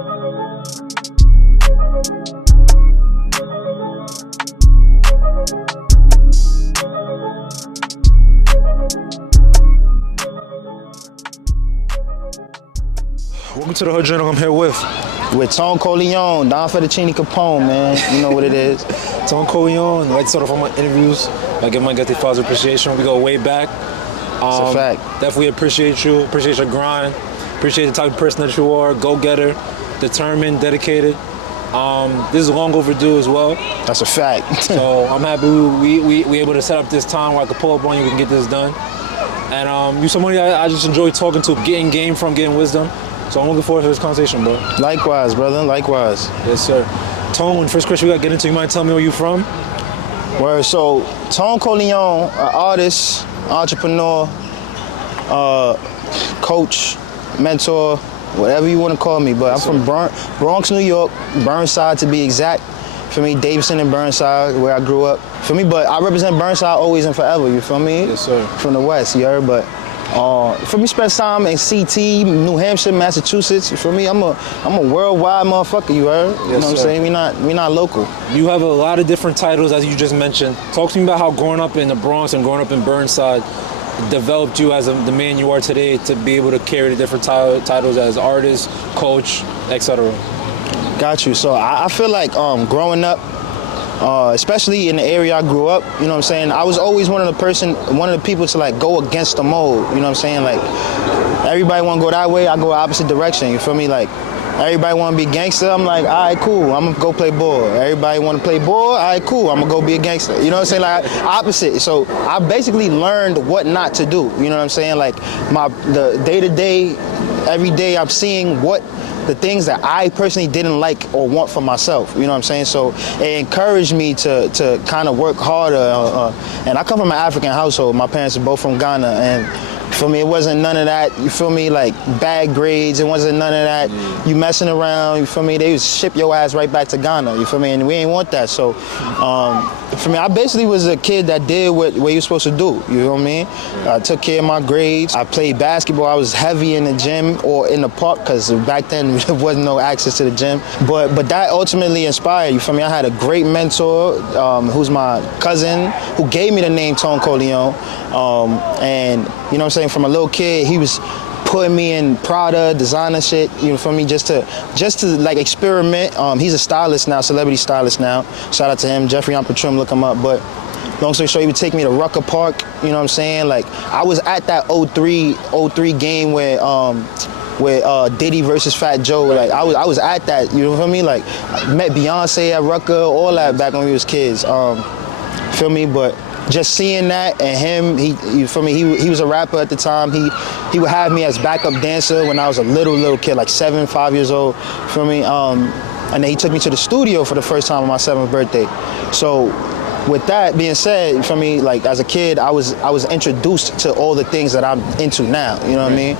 Welcome to the Hood Journal. I'm here with Tone CORYLONE, Don Fettuccine Capone, man. You know what it is. Tone CORYLONE. I like to start off on my interviews. I give my guests father's appreciation. We go way back. It's a fact. Definitely appreciate you. Appreciate your grind. Appreciate the type of person that you are. Go-getter, determined, dedicated. This is long overdue as well. That's a fact. So I'm happy we able to set up this time where I can pull up on you. We can get this done. And you're somebody I just enjoy talking to, getting game from, getting wisdom. So I'm looking forward to this conversation, bro. Likewise, brother. Likewise. Yes, sir. Tone, first question we got to get into, you mind telling me where you from? Word. So, Tone CORYLONE, an artist, entrepreneur, coach, mentor, whatever you want to call me. But yes, I'm from Bronx, New York, Burnside to be exact. For me, Davidson and Burnside, where I grew up. For me, but I represent Burnside always and forever, you feel me? Yes, sir. From the West, you heard? But for me, spend time in CT, New Hampshire, Massachusetts. For me, I'm a worldwide motherfucker. You heard? Yes, you know what I'm sir. saying? We not local. You have a lot of different titles, as you just mentioned. Talk to me about how growing up in the Bronx and growing up in Burnside developed you as the man you are today to be able to carry the different titles as artist, coach, etc. Got you. So I feel like growing up, especially in the area I grew up, you know what I'm saying, I was always one of the people to like go against the mold, you know what I'm saying? Like, everybody want to go that way, I go opposite direction, you feel me? Like, everybody want to be gangster, I'm like, all right, cool, I'm going to go play ball. Everybody want to play ball, all right, cool, I'm going to go be a gangster. You know what I'm saying? Like, opposite. So I basically learned what not to do, you know what I'm saying? Like, the day-to-day, every day I'm seeing the things that I personally didn't like or want for myself, you know what I'm saying? So it encouraged me to kind of work harder. And I come from an African household. My parents are both from Ghana, and for me, it wasn't none of that, you feel me, like bad grades, it wasn't none of that, you messing around, you feel me, they would ship your ass right back to Ghana, you feel me, and we ain't want that. So for me, I basically was a kid that did what you were supposed to do, you know what I mean? I took care of my grades, I played basketball, I was heavy in the gym or in the park, because back then there wasn't no access to the gym, but that ultimately inspired, you feel me? I had a great mentor, who's my cousin, who gave me the name Tone CORYLONE, and you know what I'm saying, from a little kid, he was putting me in Prada, designer shit, you know, for me, just to like experiment. He's a stylist now, celebrity stylist now. Shout out to him, Jeffrey Ampatrum, look him up. But long story short, he would take me to Rucker Park, you know what I'm saying? Like, I was at that 03 game where Diddy versus Fat Joe, like I was at that, you know what I mean? Like, I met Beyonce at Rucker, all that back when we was kids, feel me? But just seeing that, and him, for me, he was a rapper at the time. He would have me as backup dancer when I was a little kid, like 5 years old, for me. And then he took me to the studio for the first time on my 7th birthday. So with that being said, for me, like as a kid, I was introduced to all the things that I'm into now. You know what I mean?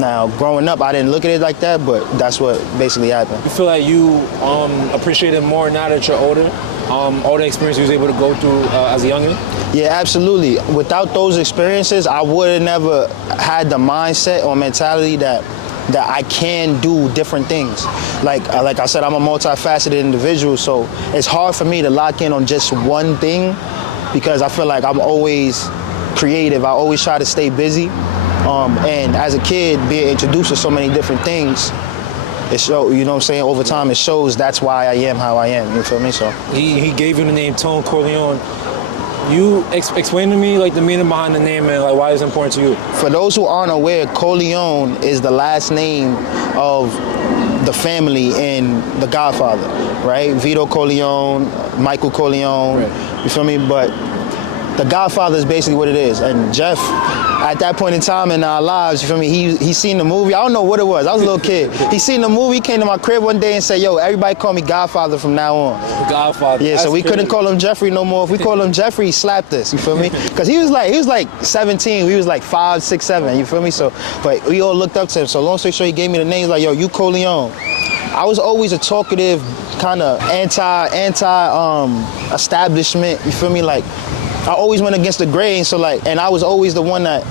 Now, growing up, I didn't look at it like that, but that's what basically happened. You feel like you appreciate it more now that you're older? All the experience you was able to go through as a youngin'? Yeah, absolutely. Without those experiences, I would have never had the mindset or mentality that I can do different things. Like I said, I'm a multifaceted individual, so it's hard for me to lock in on just one thing because I feel like I'm always creative. I always try to stay busy. And as a kid, being introduced to so many different things, it shows, you know what I'm saying, over time it shows that's why I am how I am, you feel me? So he gave you the name Tone CORYLONE. You explain to me like the meaning behind the name and like why it's important to you. For those who aren't aware, CORYLONE is the last name of the family in The Godfather, right? Vito Corleone, Michael Corleone, right. You feel me? But The Godfather is basically what it is. And Jeff, at that point in time in our lives, you feel me, he seen the movie. I don't know what it was. I was a little kid. He seen the movie, he came to my crib one day and said, yo, everybody call me Godfather from now on. Godfather. Yeah, so we couldn't call him Jeffrey no more. If we called him Jeffrey, he slapped us, you feel me? Because he was like 17, we was like 5, 6, 7, you feel me? So, but we all looked up to him. So long story short, he gave me the name, like, yo, you Corleone. I was always a talkative, kind of anti establishment, you feel me? Like, I always went against the grain, so like, and I was always the one that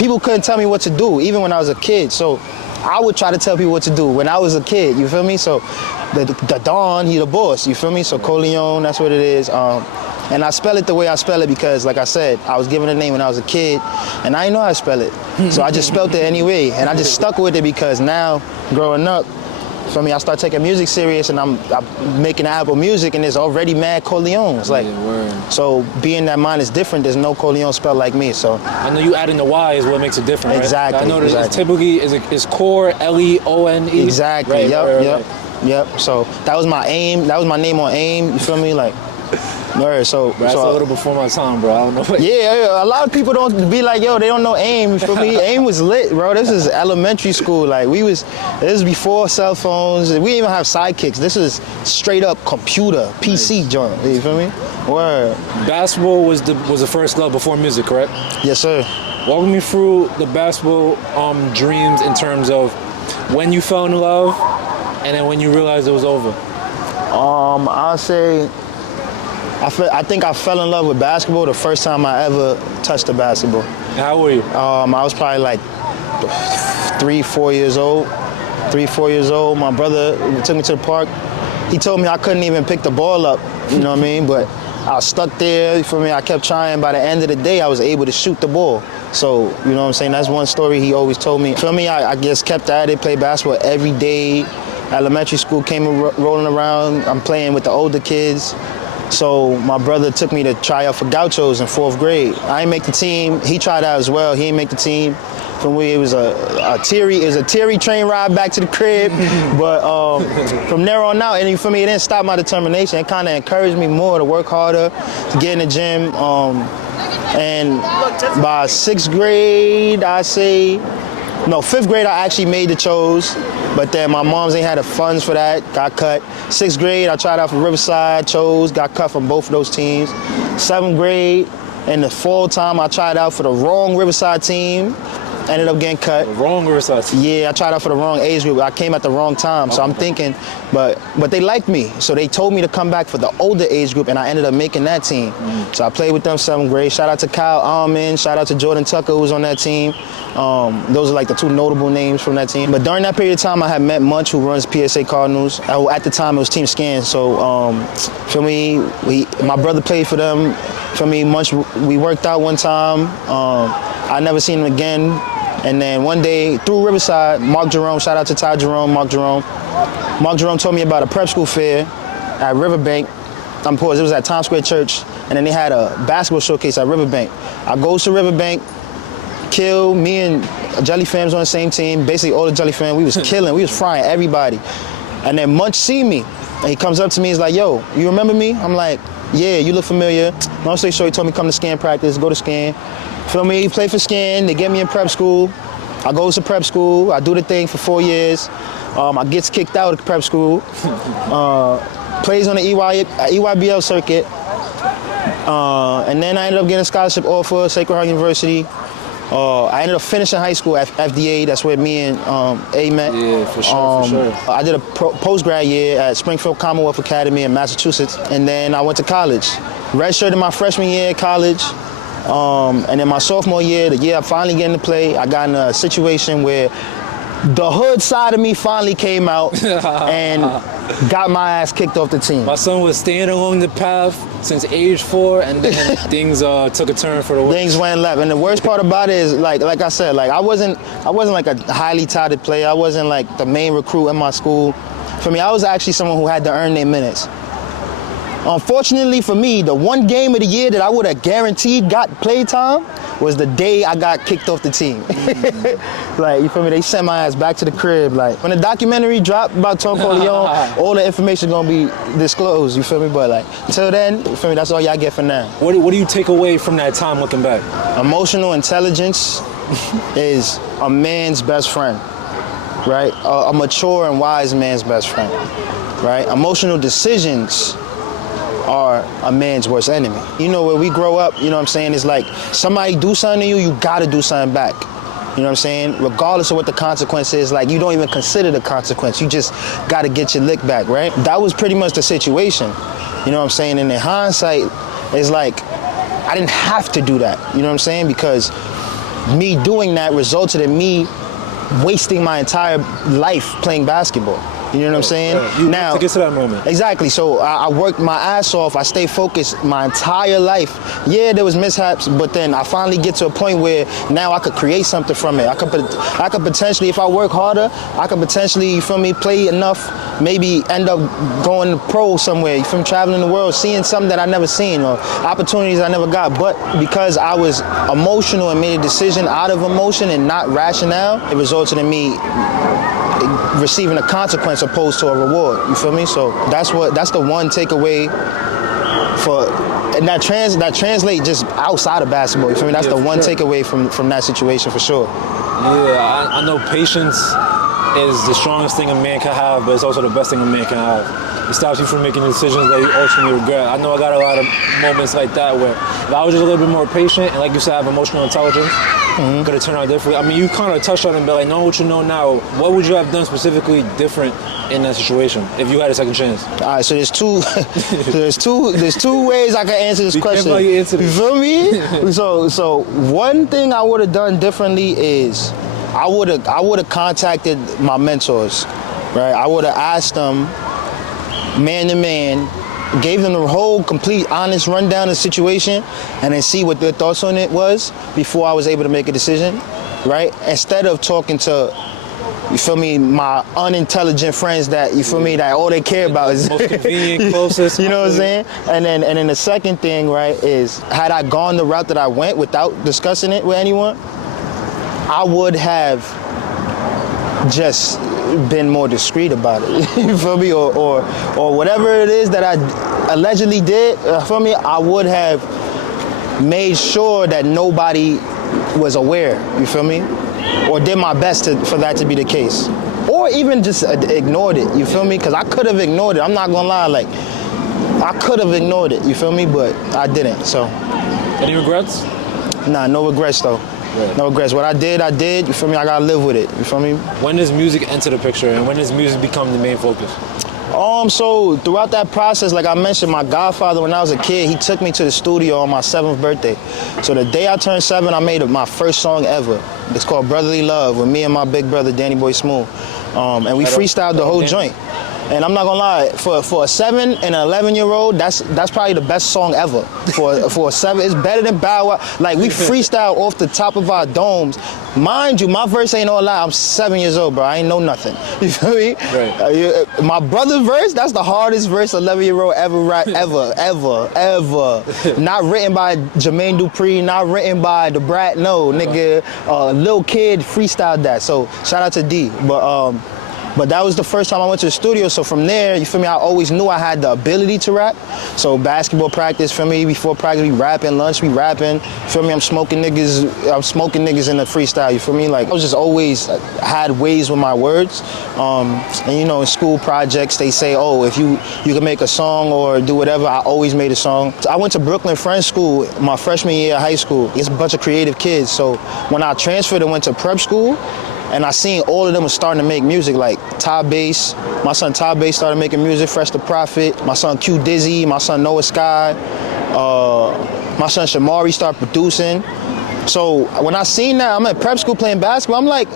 people couldn't tell me what to do, even when I was a kid. So I would try to tell people what to do when I was a kid, you feel me? So the Don, he the boss, you feel me? So CORYLONE, that's what it is. And I spell it the way I spell it because, like I said, I was given a name when I was a kid, and I didn't know how to spell it. So I just spelled it anyway, and I just stuck with it because now, growing up, for me, I start taking music serious, and I'm making Apple Music, and there's already mad Corleones. Like, so being that mine is different, there's no Corleone spelled like me. So I know you adding the Y is what makes it different, right? Exactly. I know that exactly. typically is core Leone. Exactly. Right, Yep. So that was my aim. That was my name on AIM. You feel me? Like. So that's a little before my time, bro. I don't know. Yeah, a lot of people don't be like, yo, they don't know AIM. You feel me? AIM was lit, bro. This is elementary school. Like this was before cell phones. We didn't even have sidekicks. This was straight up computer, PC joint. You feel me? Word. Basketball was the first love before music, correct? Yes, sir. Walk me through the basketball dreams in terms of when you fell in love and then when you realized it was over. I'll say. I think I fell in love with basketball the first time I ever touched a basketball. How were you? I was probably like 3-4 years old. 3-4 years old. My brother took me to the park. He told me I couldn't even pick the ball up, you know what I mean? But I was stuck there, for me, I kept trying. By the end of the day, I was able to shoot the ball. So, you know what I'm saying? That's one story he always told me. For me, I just kept at it, played basketball every day. Elementary school came rolling around. I'm playing with the older kids. So my brother took me to try out for Gauchos in 4th grade. I didn't make the team. He tried out as well. He didn't make the team. For me, it was a teary train ride back to the crib. But from there on out, and for me, it didn't stop my determination. It kind of encouraged me more to work harder, to get in the gym. And by 6th grade, 5th grade, I actually made the Chos. But then my moms ain't had the funds for that, got cut. 6th grade, I tried out for Riverside, Chos, got cut from both of those teams. 7th grade, in the fall time, I tried out for the wrong Riverside team, ended up getting cut. The wrong Riverside team? Yeah, I tried out for the wrong age group. I came at the wrong time, so I'm thinking, but they liked me. So they told me to come back for the older age group, and I ended up making that team. So I played with them 7th grade. Shout out to Kyle Almond, shout out to Jordan Tucker, who was on that team. Those are like the two notable names from that team. But during that period of time, I had met Munch, who runs PSA Cardinals. At the time, it was Team Scan. So, for me, my brother played for them. For me, Munch, we worked out one time. I never seen him again. And then one day, through Riverside, Mark Jerome, shout out to Ty Jerome, Mark Jerome. Mark Jerome told me about a prep school fair at Riverbank. It was at Times Square Church. And then they had a basketball showcase at Riverbank. I goes to Riverbank, me and Jelly Fam's on the same team. Basically, all the Jelly Fam, we was killing. We was frying everybody. And then Munch see me. And he comes up to me, he's like, yo, you remember me? I'm like, yeah, you look familiar. Long story short, he told me come to Scan practice, go to Scan. Feel me? He played for Scan. They get me in prep school. I go to prep school. I do the thing for 4 years. I gets kicked out of prep school. Plays on the EYBL circuit. And then I ended up getting a scholarship offer, Sacred Heart University. I ended up finishing high school at FDA. That's where me and A met. Yeah, for sure. I did a post-grad year at Springfield Commonwealth Academy in Massachusetts. And then I went to college. Redshirted my freshman year at college. And then my sophomore year, the year I finally getting to play, I got in a situation where the hood side of me finally came out and got my ass kicked off the team. My son was staying along the path since age 4, and then things took a turn for the worse. Things went left, and the worst part about it is, like I said, like I wasn't like a highly touted player. I wasn't like the main recruit in my school. For me, I was actually someone who had to earn their minutes. Unfortunately for me, the one game of the year that I would have guaranteed got play time was the day I got kicked off the team. Like, you feel me? They sent my ass back to the crib. Like, when the documentary dropped about Tom Corleone, all the information gonna be disclosed, you feel me? But like, until then, you feel me? That's all y'all get for now. What do you take away from that time looking back? Emotional intelligence is a man's best friend, right? A mature and wise man's best friend, right? Emotional decisions are a man's worst enemy. You know, where we grow up, you know what I'm saying, it's like somebody do something to you, you gotta do something back. You know what I'm saying? Regardless of what the consequence is, like you don't even consider the consequence. You just gotta get your lick back, right? That was pretty much the situation. You know what I'm saying? And in hindsight, it's like, I didn't have to do that. You know what I'm saying? Because me doing that resulted in me wasting my entire life playing basketball. You know what I'm saying? Right. You Now, to get to that moment. Exactly. So I worked my ass off. I stayed focused my entire life. Yeah, there was mishaps, but then I finally get to a point where now I could create something from it. I could potentially, if I work harder, I could potentially, you feel me, play enough, maybe end up going pro somewhere, you feel me, traveling the world, seeing something that I never seen or opportunities I never got. But because I was emotional and made a decision out of emotion and not rationale, it resulted in me receiving a consequence opposed to a reward. You feel me? So that's the one takeaway for, and that translate just outside of basketball. You feel me? That's the one takeaway from that situation for sure. Yeah, I know patience is the strongest thing a man can have, but it's also the best thing a man can have. It stops you from making decisions that you ultimately regret. I know I got a lot of moments like that where if I was just a little bit more patient and, like you said, have emotional intelligence, could have turned out differently. I mean, you kind of touched on it, but like, knowing what you know now, what would you have done specifically different in that situation if you had a second chance? All right, so there's two ways I can answer this question. You feel me? So one thing I would have done differently is I would have contacted my mentors, right? I would have asked them man to man, gave them the whole complete honest rundown of the situation and then see what their thoughts on it was before I was able to make a decision, right? Instead of talking to, you feel me, my unintelligent friends that, you feel me, that all they care about is most convenient, closest. You know what I'm saying? And then the second thing, right, is had I gone the route that I went without discussing it with anyone, I would have just been more discreet about it. You feel me? Or whatever it is that I allegedly did, feel me? I would have made sure that nobody was aware, you feel me? Or did my best for that to be the case. Or even just ignored it, you feel me? Because I could have ignored it. I'm not gonna lie, like, I could have ignored it, you feel me? But I didn't, so. Any regrets? Nah, no regrets though. Right. No regrets. What I did, you feel me? I gotta live with it, you feel me? When does music enter the picture and when does music become the main focus? So throughout that process, like I mentioned, my godfather, when I was a kid, he took me to the studio on my 7th birthday. So the day I turned 7, I made my first song ever. It's called Brotherly Love with me and my big brother, Danny Boy Smooth. And we freestyled the whole joint. And I'm not gonna lie, for a 7 and an 11-year-old, that's probably the best song ever. For a 7, it's better than Bow Wow. Like, we freestyle off the top of our domes. Mind you, my verse ain't no lie. I'm 7 years old, bro. I ain't know nothing. You feel me? Right. My brother's verse, that's the hardest verse an 11-year-old ever write, ever. Not written by Jermaine Dupri, not written by the Brat. No, nigga, Lil Kid freestyled that. So shout out to D. But that was the first time I went to the studio, so from there, you feel me, I always knew I had the ability to rap. So basketball practice, feel me, before practice we rapping, lunch we rapping, feel me, I'm smoking niggas in the freestyle, you feel me? Like, I was just always had ways with my words. And you know, in school projects, they say, oh, if you can make a song or do whatever, I always made a song. So I went to Brooklyn Friends School my freshman year of high school. It's a bunch of creative kids, so when I transferred and went to prep school, and I seen all of them was starting to make music, like Ty Bass. My son Ty Bass started making music, Fresh the Prophet. My son Q Dizzy, my son Noah Sky. My son Shamari started producing. So when I seen that, I'm at prep school playing basketball, I'm like,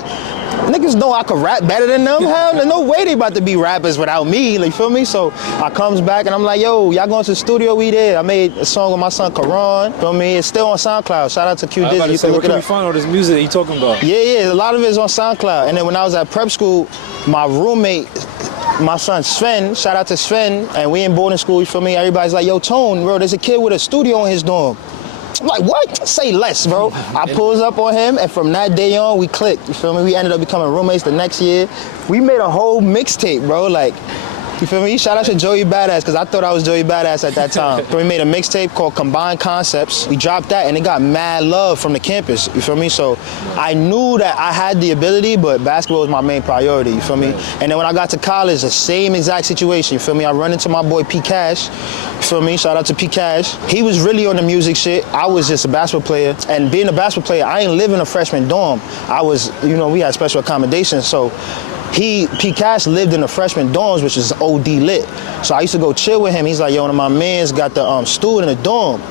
niggas know I could rap better than them. Hell, there's no way they about to be rappers without me, like, feel me? So I comes back and I'm like, yo, y'all going to the studio? We there. I made a song with my son Karan, feel me? It's still on SoundCloud. Shout out to Q Dizzy. You can look it up. Where can we find all this music that you talking about? Yeah, a lot of it is on SoundCloud. And then when I was at prep school, my roommate, my son Sven, shout out to Sven, and we in boarding school, you feel me? Everybody's like, yo, Tone, bro, there's a kid with a studio in his dorm. I'm like, what? Say less, bro. I pulls up on him, and from that day on, we clicked. You feel me? We ended up becoming roommates the next year. We made a whole mixtape, bro. Like, you feel me? Shout out to Joey Badass, because I thought I was Joey Badass at that time. So we made a mixtape called Combined Concepts. We dropped that, and it got mad love from the campus. You feel me? So I knew that I had the ability, but basketball was my main priority. You feel me? And then when I got to college, the same exact situation. You feel me? I run into my boy P Cash. You feel me? Shout out to P Cash. He was really on the music shit. I was just a basketball player. And being a basketball player, I ain't live in a freshman dorm. I was, you know, we had special accommodations. So P Cash lived in the freshman dorms, which is OD lit. So I used to go chill with him. He's like, yo, one of my mans got the stool in the dorm.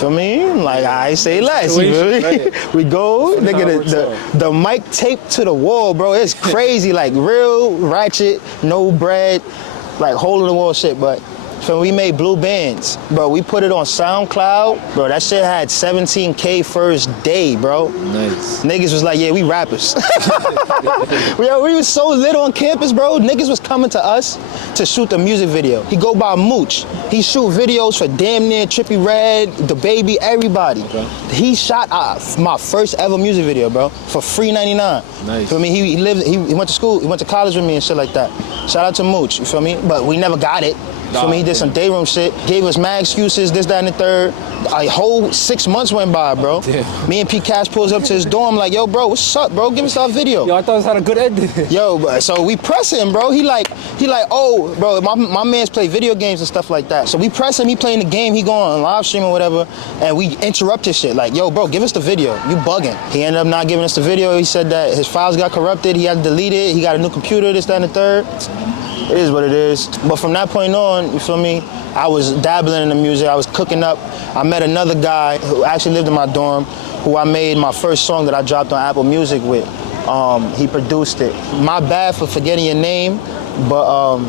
Feel me? Like, I say less, you feel me? Right. We go, nigga, the mic taped to the wall, bro. It's crazy, like real ratchet, no bread, like hole in the wall shit, but so we made Blue Bands, bro. We put it on SoundCloud, bro. That shit had 17K first day, bro. Nice. Niggas was like, yeah, we rappers. we was so lit on campus, bro. Niggas was coming to us to shoot the music video. He go by Mooch. He shoot videos for damn near Trippie Redd, The Baby, everybody. Okay. He shot my first ever music video, bro, for free 99. Nice. Feel me? He went to school, he went to college with me and shit like that. Shout out to Mooch, you feel me? But we never got it. For me, he did some day room shit, gave us mad excuses, this, that, and the third. A whole 6 months went by, bro. Damn. Me and P. Cash pulls up to his dorm like, yo, bro, what's up, bro? Give us our video. Yo, I thought this had a good ending. Yo, so we press him, bro. He like, oh, bro, my man's play video games and stuff like that. So we press him, he playing the game, he going on live stream or whatever, and we interrupt his shit. Like, yo, bro, give us the video. You bugging. He ended up not giving us the video. He said that his files got corrupted. He had to delete it. He got a new computer, this, that, and the third. It is what it is. But from that point on, you feel me, I was dabbling in the music. I was cooking up. I met another guy who actually lived in my dorm, who I made my first song that I dropped on Apple Music with. He produced it. My bad for forgetting your name, but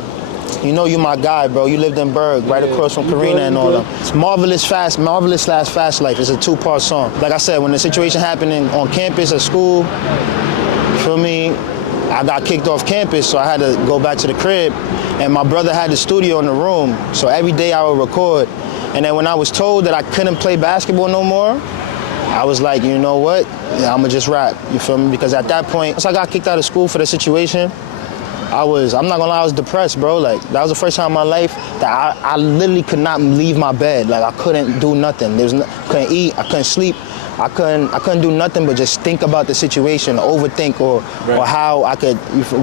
you know you my guy, bro. You lived in Berg, right across from Karina and all that. It's Marvelous Fast Life. It's a 2-part song. Like I said, when the situation happened on campus at school, you feel me, I got kicked off campus, so I had to go back to the crib, and my brother had the studio in the room, so every day I would record. And then when I was told that I couldn't play basketball no more, I was like, you know what, yeah, I'ma just rap, you feel me? Because at that point, once I got kicked out of school for the situation, I'm not gonna lie, I was depressed, bro. Like, that was the first time in my life that I literally could not leave my bed. Like, I couldn't do nothing. Couldn't eat, I couldn't sleep. I couldn't do nothing but just think about the situation, overthink, or how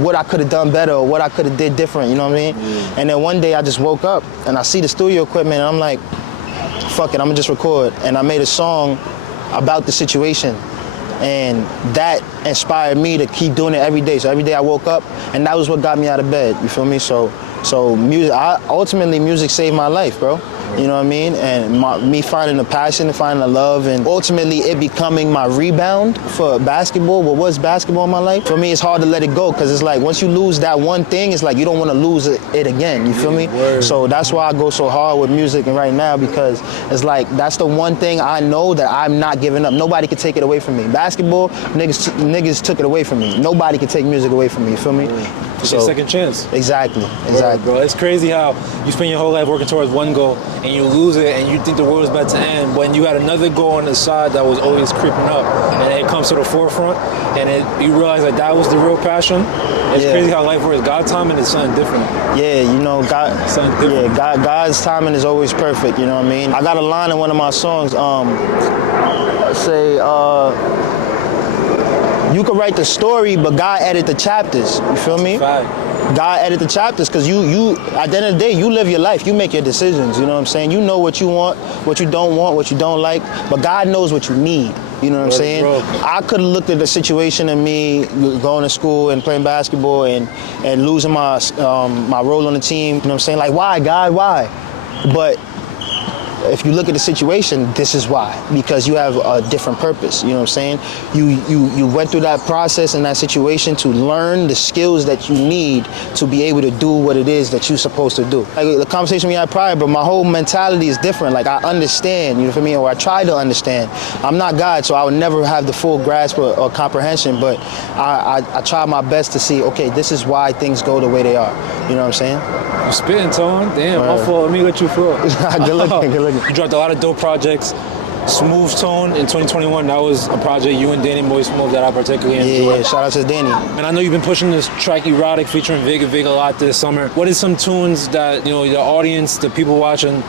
what I could have done better, or what I could have did different, you know what I mean? Yeah. And then one day I just woke up and I see the studio equipment and I'm like, fuck it, I'm gonna just record. And I made a song about the situation. And that inspired me to keep doing it every day. So every day I woke up, and that was what got me out of bed, you feel me? So music, ultimately music saved my life, bro. You know what I mean? And me finding the passion and finding the love, and ultimately it becoming my rebound for basketball, what was basketball in my life. For me, it's hard to let it go, because it's like once you lose that one thing, it's like you don't want to lose it again, you feel me? Word. So that's why I go so hard with music and right now, because it's like that's the one thing I know that I'm not giving up. Nobody can take it away from me. Basketball, niggas took it away from me. Nobody can take music away from me, you feel me? It's your second chance. Exactly. Word, bro. It's crazy how you spend your whole life working towards one goal and you lose it and you think the world is about to end, when you had another goal on the side that was always creeping up, and it comes to the forefront, and you realize like that was the real passion. It's crazy how life works. God's timing is something different. Yeah, you know, God's timing is always perfect, you know what I mean? I got a line in one of my songs, you could write the story, but God edit the chapters. You feel me? God edit the chapters, because you at the end of the day, you live your life. You make your decisions, you know what I'm saying? You know what you want, what you don't want, what you don't like, but God knows what you need. You know what I'm saying? Bro. I could have looked at the situation of me going to school and playing basketball and losing my role on the team. You know what I'm saying? Like, why, God, why? But if you look at the situation, this is why. Because you have a different purpose, you know what I'm saying? You went through that process and that situation to learn the skills that you need to be able to do what it is that you're supposed to do. Like the conversation we had prior, but my whole mentality is different. Like, I understand, you know what I mean? Or I try to understand. I'm not God, so I would never have the full grasp or comprehension, but I try my best to see, okay, this is why things go the way they are. You know what I'm saying? You spitting, Tone. Damn, my fault. Let me let you feel. Good looking. You dropped a lot of dope projects. Smooth Tone in 2021, that was a project you and Danny Boy Smooth that I particularly enjoyed. Yeah, shout out to Danny. And I know you've been pushing this track Erotic featuring Vega a lot this summer. What is some tunes that, you know, the audience, the people watching,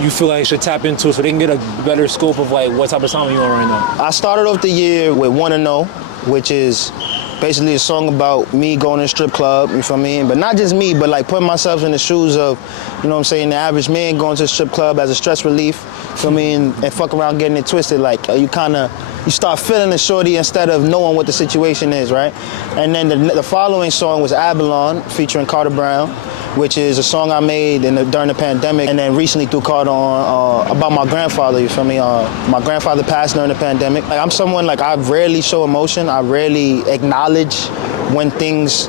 you feel like should tap into so they can get a better scope of like what type of song you on right now? I started off the year with Wanna Know, which is basically a song about me going to a strip club, you feel me? But not just me, but like putting myself in the shoes of, you know what I'm saying, the average man going to a strip club as a stress relief, feel me? And fuck around getting it twisted. Like, you kind of you start feeling the shorty instead of knowing what the situation is, right? And then the following song was Abalon featuring Carter Brown, which is a song I made during the pandemic, and then recently threw Carter on about my grandfather, you feel me? My grandfather passed during the pandemic. Like, I'm someone, like, I rarely show emotion. I rarely acknowledge when things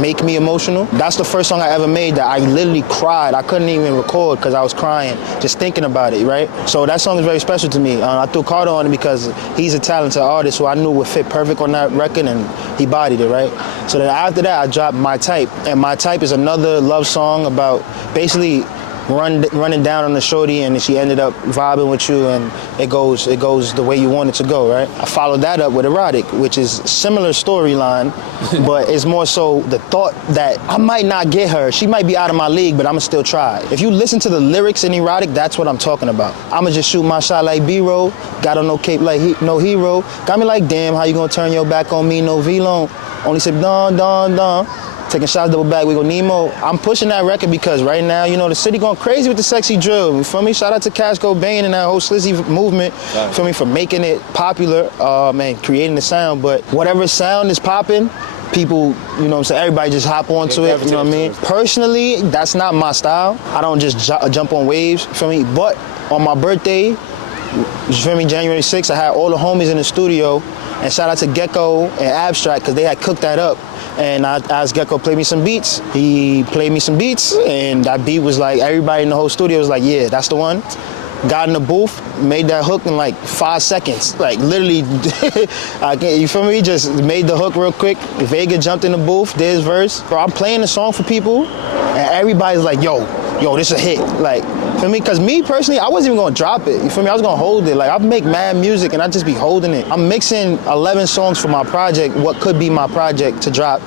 make me emotional. That's the first song I ever made that I literally cried. I couldn't even record because I was crying just thinking about it, right? So that song is very special to me. I threw Carter on it because he's a talented artist who I knew would fit perfect on that record, and he bodied it, right? So then after that, I dropped My Type, and My Type is another love song about basically running down on the shorty, and she ended up vibing with you, and it goes the way you want it to go, right? I followed that up with Erotic, which is similar storyline, but it's more so the thought that I might not get her. She might be out of my league, but I'ma still try. If you listen to the lyrics in Erotic, that's what I'm talking about. I'ma just shoot my shot like B-roll, got on no cape like no hero. Got me like, damn, how you gonna turn your back on me, no V-Lone. Only sip don, don, don. Taking shots, double back, we go Nemo. I'm pushing that record because right now, you know, the city going crazy with the sexy drill. You feel me? Shout out to Cash Cobain and that whole Slizzy movement. Right. Feel me? For making it popular, creating the sound. But whatever sound is popping, people, you know what I'm saying, everybody just hop onto it, you know what I mean? Personally, that's not my style. I don't just jump on waves, feel me? But on my birthday, you feel me, January 6th, I had all the homies in the studio, and shout out to Gecko and Abstract, because they had cooked that up. And I asked Gecko to play me some beats. He played me some beats, and that beat was like, everybody in the whole studio was like, yeah, that's the one. Got in the booth, made that hook in like 5 seconds. Like literally, you feel me? Just made the hook real quick. Vega jumped in the booth, did his verse. Bro, I'm playing the song for people, and everybody's like, yo, this is a hit. Like, feel me? Because me personally, I wasn't even gonna drop it. You feel me? I was gonna hold it. Like, I make mad music and I just be holding it. I'm mixing 11 songs for my project, what could be my project to drop.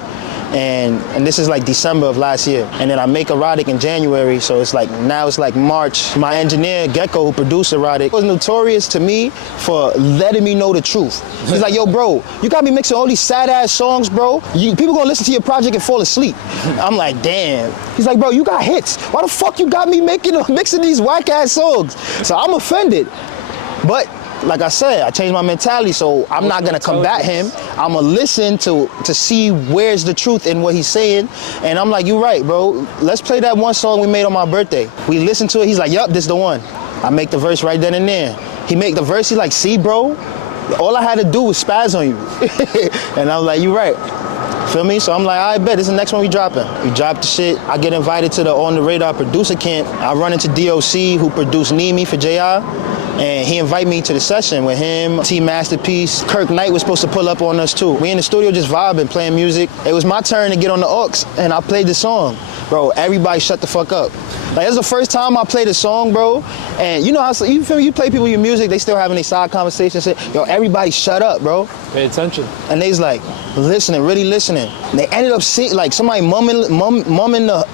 And this is like December of last year. And then I make Erotic in January, so it's like, now it's like March. My engineer, Gecko, who produced Erotic, was notorious to me for letting me know the truth. He's like, yo, bro, you got me mixing all these sad-ass songs, bro. People gonna listen to your project and fall asleep. I'm like, damn. He's like, bro, you got hits. Why the fuck you got me mixing these whack-ass songs? So I'm offended. But like I said, I changed my mentality, so I'm not gonna combat him. I'm gonna listen to see where's the truth in what he's saying. And I'm like, you're right, bro. Let's play that one song we made on my birthday. We listened to it, he's like, yup, this the one. I make the verse right then and there. He make the verse, he's like, see, bro? All I had to do was spaz on you. And I was like, you're right. Feel me? So I'm like, I bet this is the next one we dropping. We drop the shit. I get invited to the On the Radar producer camp. I run into DOC, who produced Need Me for JR. And he invited me to the session with him, T Masterpiece. Kirk Knight was supposed to pull up on us too. We in the studio just vibing, playing music. It was my turn to get on the aux, and I played the song. Bro, everybody shut the fuck up. Like, it's the first time I played a song, bro. And you know how, you feel me, you play people your music, they still having these side conversations. Yo, everybody shut up, bro. Pay attention. And they's like, listening, really listening. And they ended up seeing, like, somebody mumming the,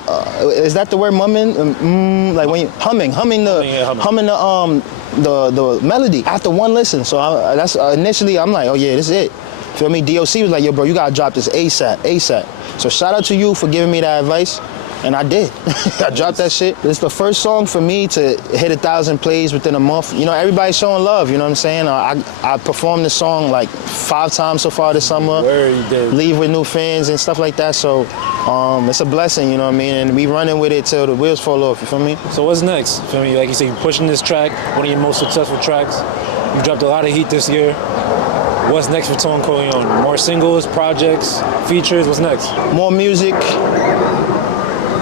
is that the word mumming? Like when you, humming the melody after one listen. So that's initially, I'm like, oh yeah, this is it. Feel me? DOC was like, yo, bro, you gotta drop this ASAP. So shout out to you for giving me that advice. And I did. I dropped that shit. It's the first song for me to hit 1,000 plays within a month. You know, everybody's showing love, you know what I'm saying? I performed this song like 5 times so far this summer. Where you did. Leave with new fans and stuff like that. So it's a blessing, you know what I mean? And we running with it till the wheels fall off, you feel me? So what's next? Feel me? Like you say, you're pushing this track, one of your most successful tracks. You dropped a lot of heat this year. What's next for Tone Corylone? More singles, projects, features, what's next? More music.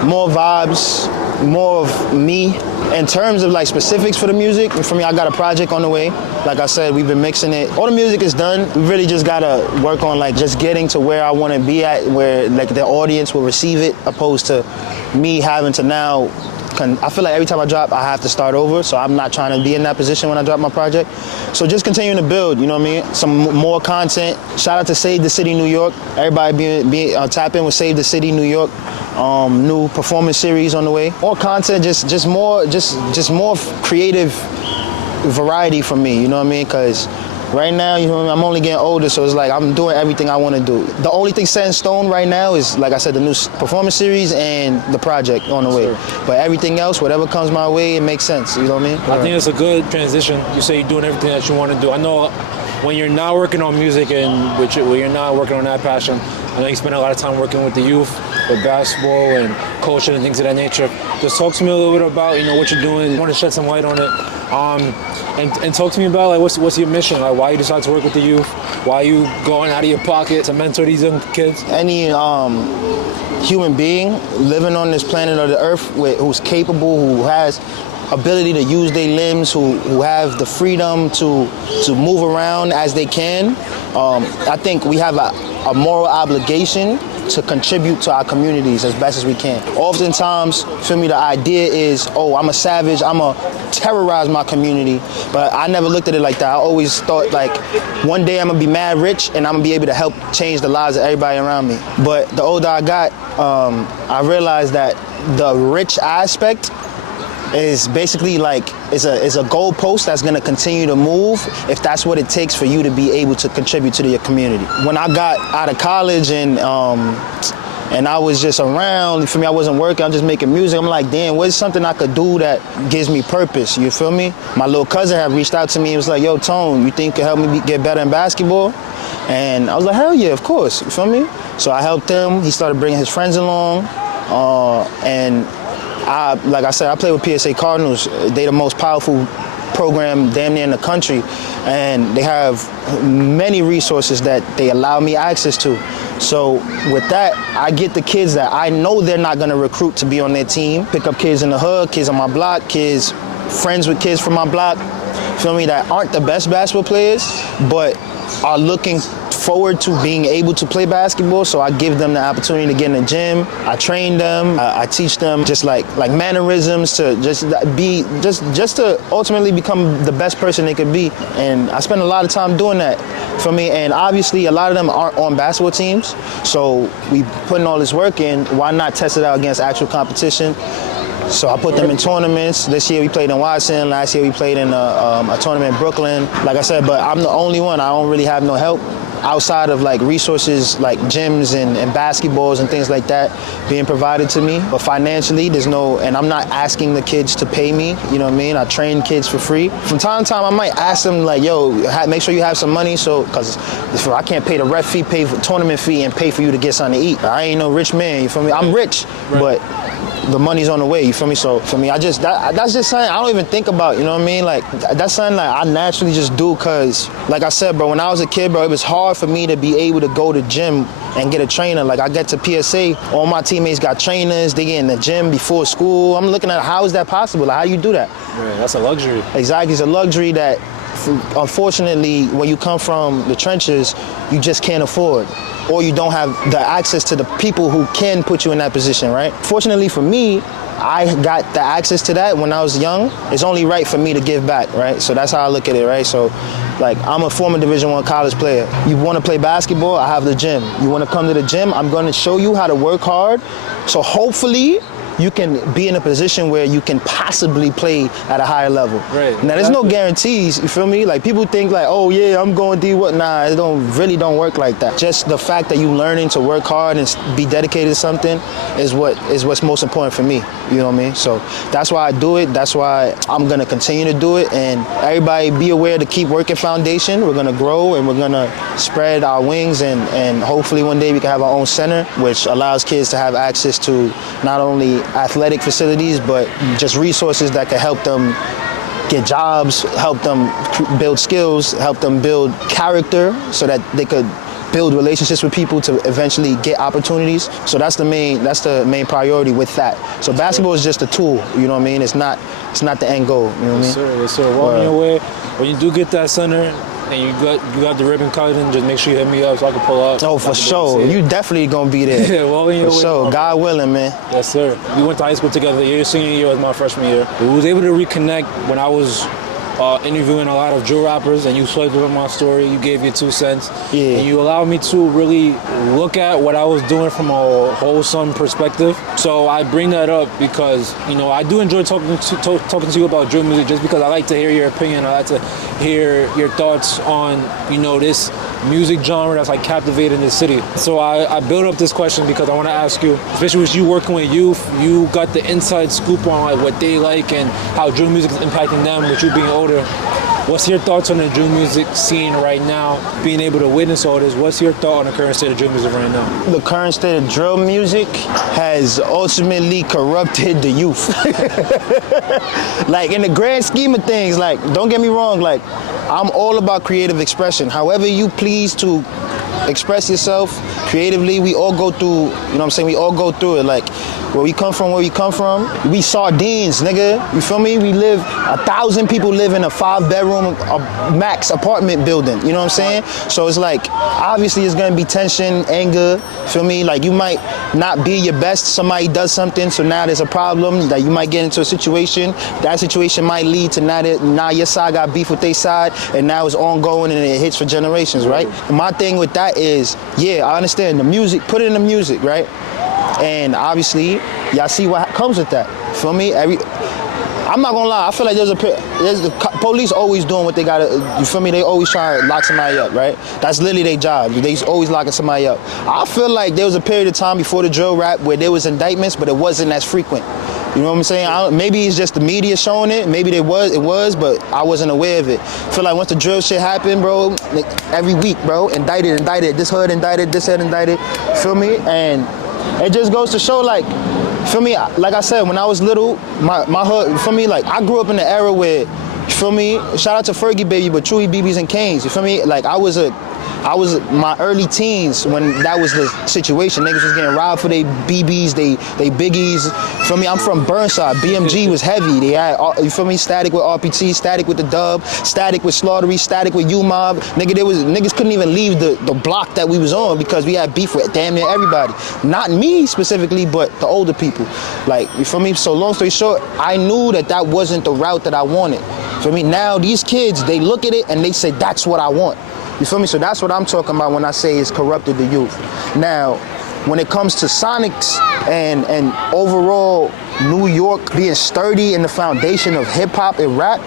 More vibes, more of me. In terms of like specifics for the music, for me, I got a project on the way. Like I said, we've been mixing it. All the music is done. We really just gotta work on like just getting to where I wanna be at, where like the audience will receive it, opposed to me having to now, I feel like every time I drop, I have to start over, so I'm not trying to be in that position when I drop my project. So just continuing to build, you know what I mean? Some more content. Shout out to Save the City, New York. Everybody be tap in with Save the City, New York. New performance series on the way. More content, just more creative variety for me, you know what I mean? Because right now, you know, I'm only getting older, so it's like I'm doing everything I want to do. The only thing set in stone right now is, like I said, the new performance series and the project on the way. Sure. But everything else, whatever comes my way, it makes sense, you know what I mean? I think it's a good transition. You say you're doing everything that you want to do. I know when you're not working on music and when you're not working on that passion, I know you spend a lot of time working with the youth, with basketball and coaching and things of that nature. Just talk to me a little bit about what you're doing. I want to shed some light on it, and talk to me about like what's your mission, like why you decide to work with the youth, why you going out of your pocket to mentor these young kids. Any human being living on this planet of the earth who's capable, who has ability to use their limbs, who have the freedom to move around as they can, I think we have a moral obligation to contribute to our communities as best as we can. Oftentimes, feel me, the idea is, oh, I'm a savage, I'm a terrorize my community, but I never looked at it like that. I always thought like one day I'm gonna be mad rich and I'm gonna be able to help change the lives of everybody around me. But the older I got, I realized that the rich aspect is basically like is a goalpost that's gonna continue to move if that's what it takes for you to be able to contribute to your community. When I got out of college and I was just around, for me, I wasn't working, I'm just making music. I'm like, damn, what's something I could do that gives me purpose, you feel me? My little cousin had reached out to me and was like, yo, Tone, you think you can help me get better in basketball? And I was like, hell yeah, of course, you feel me? So I helped him, he started bringing his friends along, and like I said, I play with PSA Cardinals. They the most powerful program damn near in the country, and they have many resources that they allow me access to. So with that, I get the kids that I know they're not gonna recruit to be on their team, pick up kids in the hood, kids on my block, kids, friends with kids from my block, feel me, that aren't the best basketball players, but are looking forward to being able to play basketball. So I give them the opportunity to get in the gym. I train them. I teach them just like mannerisms to just to ultimately become the best person they could be. And I spend a lot of time doing that for me. And obviously a lot of them aren't on basketball teams. So we putting all this work in. Why not test it out against actual competition? So I put them in tournaments. This year we played in Watson. Last year we played in a tournament in Brooklyn. Like I said, but I'm the only one. I don't really have no help outside of like resources like gyms and basketballs and things like that being provided to me. But financially, there's no, and I'm not asking the kids to pay me, you know what I mean? I train kids for free. From time to time, I might ask them like, yo, make sure you have some money, so, because I can't pay the ref fee, pay for tournament fee, and pay for you to get something to eat. I ain't no rich man, you feel me? I'm rich, right, but the money's on the way, you feel me? So for me, that's just something I don't even think about, you know what I mean? Like, that's something like I naturally just do, because like I said, bro, when I was a kid, bro, it was hard for me to be able to go to gym and get a trainer. Like, I get to PSA, all my teammates got trainers, they get in the gym before school. I'm looking at how is that possible? Like, how do you do that? Right, that's a luxury. Exactly, it's a luxury that unfortunately, when you come from the trenches, you just can't afford, or you don't have the access to the people who can put you in that position, right? Fortunately for me, I got the access to that when I was young. It's only right for me to give back, right? So that's how I look at it, right? So, like, I'm a former Division I college player. You want to play basketball? I have the gym. You want to come to the gym? I'm going to show you how to work hard. So hopefully, you can be in a position where you can possibly play at a higher level. Right. Now, there's no guarantees, you feel me? Like, people think like, oh yeah, I'm going D what? Nah, it really don't work like that. Just the fact that you learning to work hard and be dedicated to something is what's most important for me. You know what I mean? So that's why I do it. That's why I'm gonna continue to do it. And everybody be aware to keep working foundation. We're gonna grow and we're gonna spread our wings, and hopefully one day we can have our own center, which allows kids to have access to not only athletic facilities, but just resources that can help them get jobs, help them build skills, help them build character, so that they could build relationships with people to eventually get opportunities. So that's the main priority with that. So basketball is just a tool, you know what I mean? It's not the end goal, you know what I mean? Yes, sir. Yes, sir. Walking your way, when you do get that center, and you got the ribbon cutting, just make sure you hit me up so I can pull up. Oh, for sure. You definitely gonna be there. Yeah, well, for sure. God willing, man. Yes, sir. We went to high school together. Your senior year was my freshman year. We was able to reconnect when I was interviewing a lot of drill rappers, and you swiped up my story. You gave your 2 cents. Yeah. And you allowed me to really look at what I was doing from a wholesome perspective. So I bring that up because, you know, I do enjoy talking to you about drill music, just because I like to hear your opinion. I like to hear your thoughts on, you know, this music genre that's like captivating the city. So I built up this question because I want to ask you, especially with you working with youth, you got the inside scoop on like what they like and how drill music is impacting them, with you being older. What's your thoughts on the drill music scene right now? Being able to witness all this, what's your thought on the current state of drill music right now? The current state of drill music has ultimately corrupted the youth. Like, in the grand scheme of things, like, don't get me wrong, like, I'm all about creative expression. However you please to express yourself creatively, we all go through, you know what I'm saying, we all go through it. Like, where we come from, we sardines, nigga, you feel me? We live, 1,000 people live in a 5-bedroom max apartment building, you know what I'm saying? So it's like, obviously it's gonna be tension, anger, feel me? Like, you might not be your best, somebody does something, so now there's a problem, that you might get into a situation, that situation might lead to now your side got beef with their side, and now it's ongoing and it hits for generations, right? My thing with that is, yeah, I understand the music, put it in the music, right? And obviously, y'all see what comes with that. Feel me? I'm not gonna lie, I feel like there's the police always doing what they gotta, you feel me? They always try to lock somebody up, right? That's literally their job. They always locking somebody up. I feel like there was a period of time before the drill rap where there was indictments, but it wasn't as frequent. You know what I'm saying? Maybe it's just the media showing it. Maybe it was, but I wasn't aware of it. I feel like once the drill shit happened, bro, like every week, bro, indicted, this hood indicted, this head indicted, feel me? And it just goes to show, like, feel me, like I said, when I was little, my hood, feel me, like, I grew up in the era where, you feel me, shout out to Fergie Baby, but Chewy BBs and Canes, you feel me, like, I was my early teens when that was the situation. Niggas was getting robbed for they BBs, they biggies. Feel me? I'm from Burnside. BMG was heavy. They had, you feel me? Static with RPT, static with the Dub, static with Slaughtery, static with U-Mob. Niggas couldn't even leave the block that we was on because we had beef with damn near everybody. Not me specifically, but the older people. Like, you feel me? So long story short, I knew that wasn't the route that I wanted. Feel me? Now these kids, they look at it and they say, that's what I want. You feel me? So that's what I'm talking about when I say it's corrupted the youth. Now, when it comes to Sonics and overall New York being sturdy in the foundation of hip hop and rap,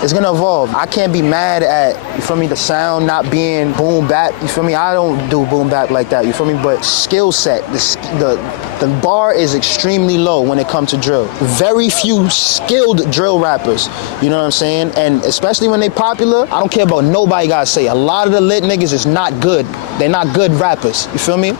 it's gonna evolve. I can't be mad at, you feel me, the sound not being boom bap. You feel me? I don't do boom bap like that. You feel me? But skill set, the bar is extremely low when it comes to drill. Very few skilled drill rappers. You know what I'm saying? And especially when they popular, I don't care about nobody gotta say. A lot of the lit niggas is not good. They're not good rappers. You feel me?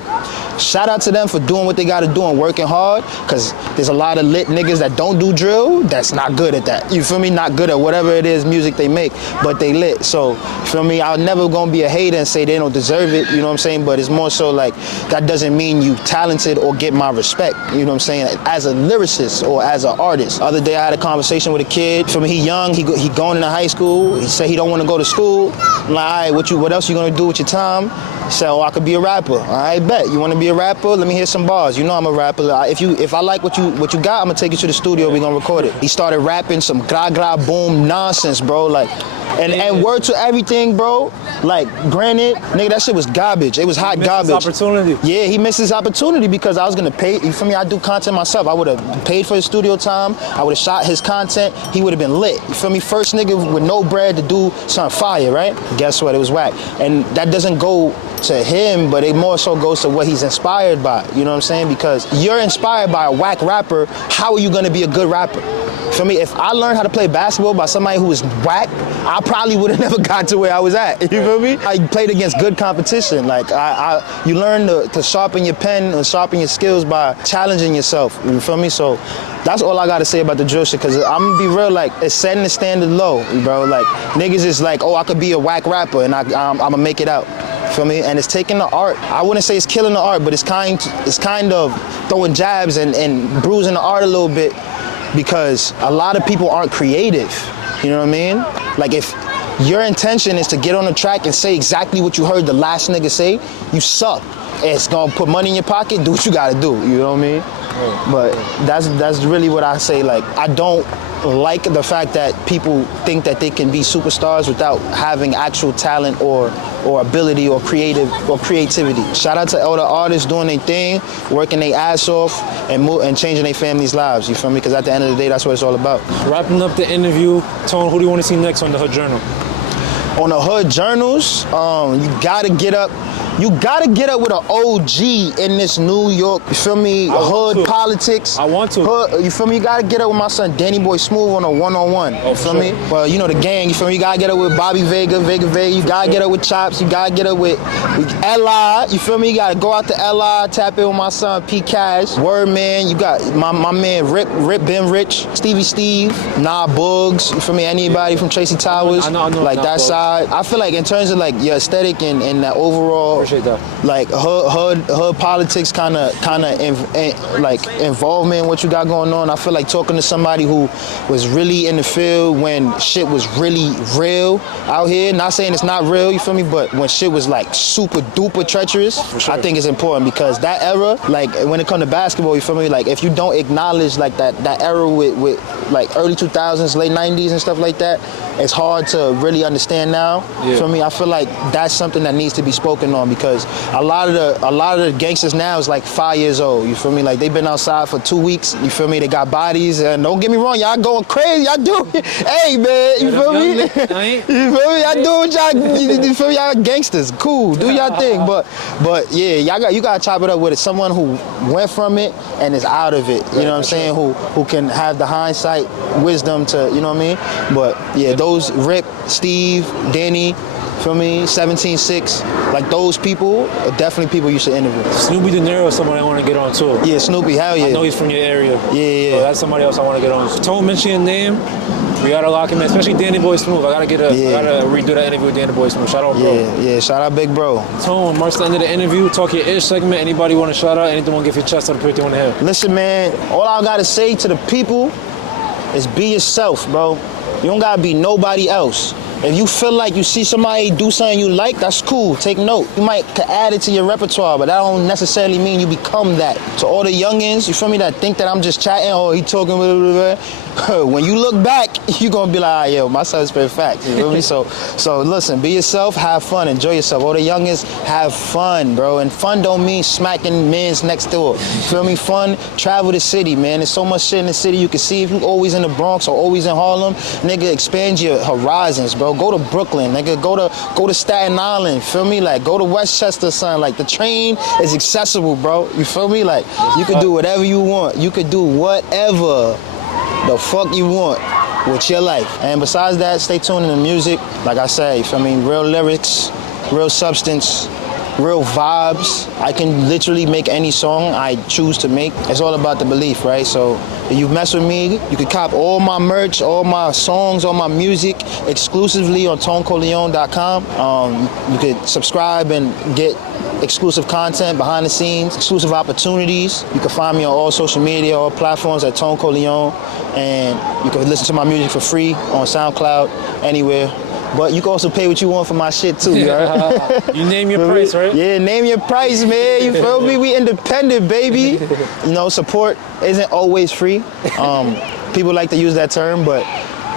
Shout out to them for doing what they gotta do and working hard, because there's a lot of lit niggas that don't do drill that's not good at that. You feel me? Not good at whatever it is music they make, but they lit. So, you feel me? I'm never gonna be a hater and say they don't deserve it, you know what I'm saying? But it's more so like, that doesn't mean you talented or get my respect, you know what I'm saying? As a lyricist or as an artist. Other day I had a conversation with a kid. Feel me? He young, he going into high school. He said he don't wanna go to school. I'm like, all right, what else you gonna do with your time? He said, oh, I could be a rapper. All right, bet. You want to be a rapper? Let me hear some bars. You know I'm a rapper. If I like what you got, I'm gonna take you to the studio. We're gonna record it. He started rapping some gra gra boom nonsense, bro. Like, and word to everything, bro. Like, granted, nigga, that shit was garbage. It was hot garbage. Opportunity. Yeah, he missed his opportunity because I was gonna pay. You feel me? I do content myself. I would have paid for his studio time. I would have shot his content. He would have been lit. You feel me? First nigga with no bread to do something fire, right? Guess what? It was whack. And that doesn't go to him, but it more so goes to what he's inspired by. You know what I'm saying? Because you're inspired by a whack rapper, how are you gonna be a good rapper? Feel me? If I learned how to play basketball by somebody who was whack, I probably would have never got to where I was at. You feel me? I played against good competition. Like, you learn to sharpen your pen and sharpen your skills by challenging yourself. You feel me? So that's all I gotta say about the drill shit, because I'm gonna be real, like, it's setting the standard low, bro. Like, niggas is like, oh, I could be a whack rapper and I'm gonna make it out. Feel me? And it's taking the art. I wouldn't say it's killing the art, but it's kind of throwing jabs and bruising the art a little bit, because a lot of people aren't creative. You know what I mean? Like, if your intention is to get on the track and say exactly what you heard the last nigga say, you suck. It's gonna put money in your pocket, do what you gotta do, you know what I mean? Right. But that's really what I say. Like, I don't like the fact that people think that they can be superstars without having actual talent or ability or creativity. Shout out to all the artists doing their thing, working their ass off, and changing their families' lives. You feel me? Because at the end of the day, that's what it's all about. Wrapping up the interview, Tone, who do you want to see next on the Hood Journal? On the Hood Journals, you gotta get up You gotta get up with an OG in this New York, you feel me, hood politics. I want to. Hood, you feel me? You gotta get up with my son Danny Boy Smooth on a one-on-one. You feel me? Well, you know the gang, you feel me? You gotta get up with Bobby Vega, you gotta get up with Chops, you gotta get up with L.I., you feel me? You gotta go out to L.I., tap in with my son P Cash, Word Man, you got my man Rip Ben Rich, Stevie Steve, Nah Bugs, you feel me? Anybody from Tracy Towers, I know like that Bugs. side. I feel like in terms of like your aesthetic and that overall, Appreciate that. like hood politics kind of like involvement in what you got going on. I feel like talking to somebody who was really in the field when shit was really real out here. Not saying it's not real, you feel me? But when shit was like super duper treacherous, Sure. I think it's important because that era, like when it comes to basketball, you feel me? Like if you don't acknowledge like that era with like early 2000s, late 90s and stuff like that, it's hard to really understand now. Yeah. You feel me? I feel like that's something that needs to be spoken on because a lot of the gangsters now is like 5 years old. You feel me? Like they've been outside for 2 weeks. You feel me? They got bodies, and don't get me wrong, y'all going crazy. Y'all do. Hey man, you feel me? You feel me? Y'all do what y'all. You feel me? Y'all gangsters. Cool. Do y'all thing. But yeah, you gotta chop it up with someone who went from it and is out of it. You know what I'm saying? Who can have the hindsight wisdom to, you know what I mean? But yeah, those Rip, Steve, Danny, feel me? 17-6, like those people are definitely people you should interview. Snoopy De Niro is someone I want to get on too. Yeah, Snoopy, hell yeah. I know he's from your area. Yeah. So that's somebody else I want to get on. Tone mention your name. We gotta lock him in, especially Danny Boy Smooth. I gotta redo that interview with Danny Boy Smooth. Shout out, bro. Yeah. Shout out, big bro. Tone, marks the end of the interview. Talk your ish segment. Anybody want to shout out? Anything want to give your chest on the people you want to hear? Listen, man. All I gotta say to the people is be yourself, bro. You don't gotta be nobody else. If you feel like you see somebody do something you like, that's cool. Take note. You might add it to your repertoire, but that don't necessarily mean you become that. To all the youngins, you feel me, that think that I'm just chatting, oh, he talking, blah, blah, blah. When you look back, you gonna be like, yo, my son's spit facts. You feel me? So listen, be yourself, have fun, enjoy yourself. All the youngins, have fun, bro. And fun don't mean smacking men's next door. You feel me? Fun, travel the city, man. There's so much shit in the city you can see. If you always in the Bronx or always in Harlem, nigga, expand your horizons, bro. Go to Brooklyn, nigga. Go to Staten Island. Feel me? Like go to Westchester, son. Like the train is accessible, bro. You feel me? Like you can do whatever you want. You could do whatever the fuck you want with your life. And besides that, stay tuned in the music. Like I say, you feel me? Real lyrics, real substance, real vibes. I can literally make any song I choose to make. It's all about the belief, right? So if you mess with me, you can cop all my merch, all my songs, all my music exclusively on ToneCoryLone.com. You could subscribe and get exclusive content, behind the scenes, exclusive opportunities. You can find me on all social media, all platforms at Tone Coryllone, and you can listen to my music for free on SoundCloud, anywhere. But you can also pay what you want for my shit too, you heard? You name your price, right? Yeah, name your price, man. You feel me? We independent, baby. You know, support isn't always free. People like to use that term, but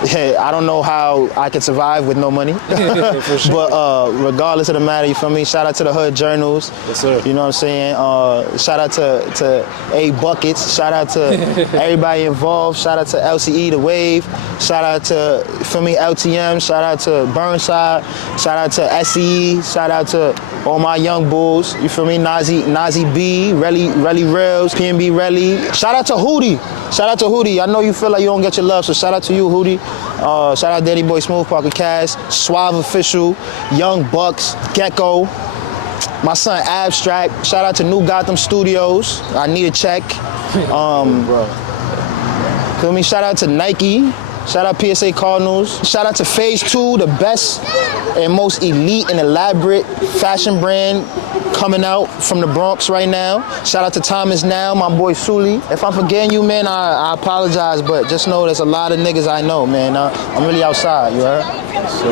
I don't know how I can survive with no money. For sure. But regardless of the matter, you feel me? Shout out to the Hood Journals. Yes, sir. You know what I'm saying? Shout out to A Buckets. Shout out to everybody involved. Shout out to LCE, The Wave. Shout out to, you feel me, LTM. Shout out to Burnside. Shout out to SCE. Shout out to all my young bulls. You feel me? Nazi B, Relly Rails, PNB Relly. Shout out to Hootie. Shout out to Hootie. I know you feel like you don't get your love, so shout out to you, Hootie. Shout out Danny Boy Smooth, Parker Cash, Suave Official, Young Bucks, Gecko, my son Abstract. Shout out to New Gotham Studios. I need a check. Feel me? Shout out to Nike. Shout out PSA Cardinals. Shout out to Phase 2, the best and most elite and elaborate fashion brand coming out from the Bronx right now. Shout out to Thomas Now, my boy Sully. If I'm forgetting you, man, I apologize, but just know there's a lot of niggas I know, man. I'm really outside, you heard? So,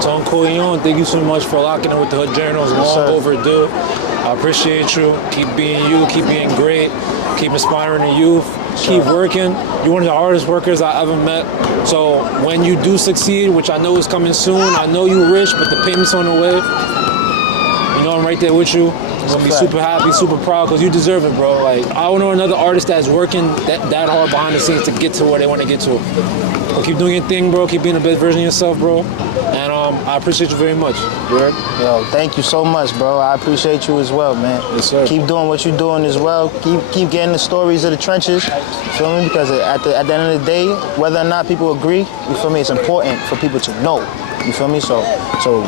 Tone Coryllone, thank you so much for locking in with the Hood Journals. Long overdue. I appreciate you. Keep being you. Keep being great. Keep inspiring the youth. Keep working. You're one of the hardest workers I ever met. So when you do succeed, which I know is coming soon, I know you're rich, but the payment's on the way. You know I'm right there with you. I'm gonna be super happy, super proud, because you deserve it, bro. Like, I don't know another artist that's working that hard behind the scenes to get to where they want to get to. So keep doing your thing, bro. Keep being the best version of yourself, bro. And I appreciate you very much. You heard? Yo, thank you so much, bro. I appreciate you as well, man. Yes, sir. Keep doing what you're doing as well. Keep getting the stories of the trenches. You feel me? Because at the end of the day, whether or not people agree, you feel me? It's important for people to know. You feel me? So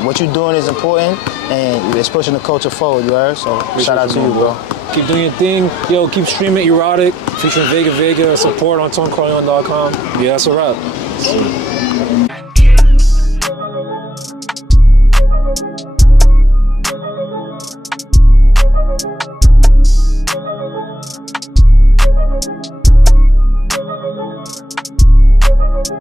what you're doing is important, and it's pushing the culture forward. You heard? So shout out to you, bro. Keep doing your thing. Yo, keep streaming Erotic, featuring Vega. Support on CORYLONE.com. Yeah, that's a wrap.